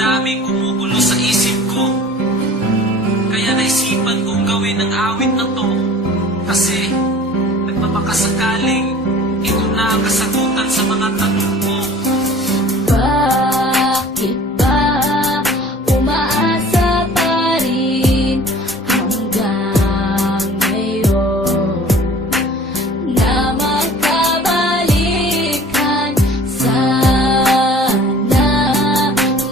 daming gumugulo sa isip ko, kaya naisipan kong gawin ang awit na to. Kasi nagpapakasakaling ito na ang kasagutan sa mga tanong ko. Bakit ba umaasa pa rin hanggang ngayon na magkabalikan? Sana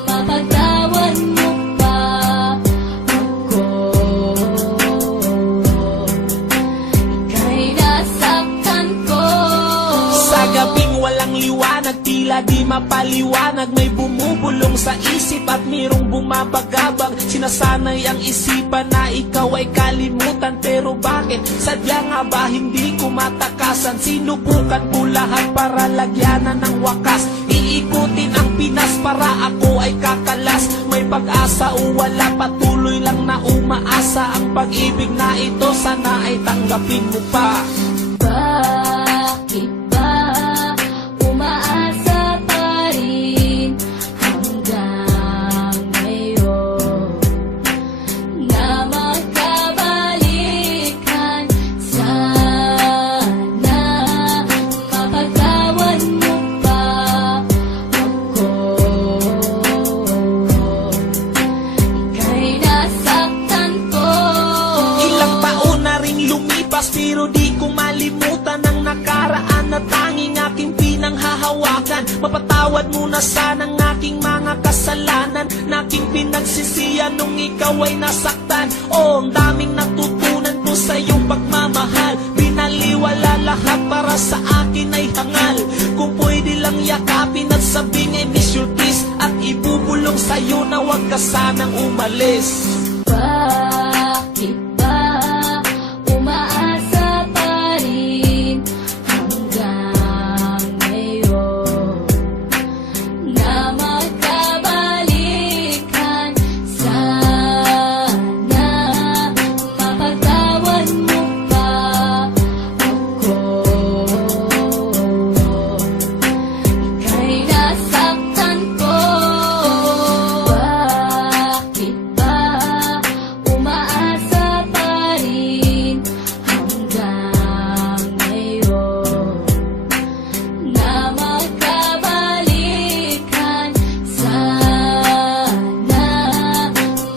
mapagtawan mo pa ako. Ika'y nasaktan ko. Sa gabing walang liwanag, tila di mapaliwanag, may bumubulong sa isip at mayroong bumabagabag. Sinasanay ang isipan na ikaw ay kalimutan, pero bakit? Sadya nga ba hindi ko matakasan? Sinubukan ko lahat para lagyanan ng wakas, iikutin ang Pinas para ako ay kakalas. May pag-asa o wala, patuloy lang na umaasa. Ang pag-ibig na ito sana ay tanggapin mo pa. Bakit ba umaasa pa rin hanggang ngayon na magkabalikan? Sana mapagtawan mo pa ako. Ika'y nasaktan ko. Ilang taon na ring lumipas, pero di ko malimutan ang nakaraan na tanging aking pinanghahawakan. Mapatawad mo na sana ang aking mga kasalanan na aking pinagsisiyan nung ikaw ay nasaktan. Oh, ang daming natutunan ko sa iyong pagmamahal. Pinaliwala lahat para sa akin ay hangal. Kung pwede lang yakapin at sabing I miss your kiss, at ibubulong sa'yo na huwag ka sanang umalis. Bakit ba umaasa pa rin hanggang ngayon na magkabalikan? Sana mapagtawan mo pa ako. Ika'y nasaktan ko. Bakit ba umaasa pa rin hanggang ngayon na magkabalikan? Sana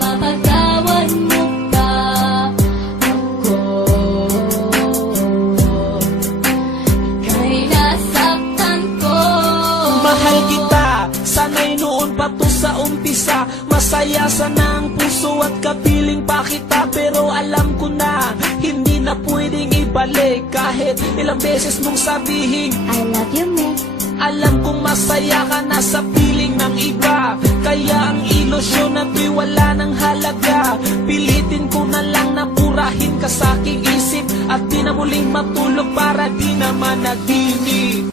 mapagtawan mo pa ako. Ika'y nasaktan ko. Mahal kita, sana'y noon pa to sa umpisa. Masaya sana ang puso at kapiling pa kita, pero alam ko na hindi na pwedeng ibalik. Kahit ilang beses mong sabihin I love you, me. alam kong masaya ka na sa piling ng iba, kaya ang ilusyon na to'y wala ng halaga. Pilitin ko na lang na purahin ka sa aking isip, at di na muling matulog para di na managinip.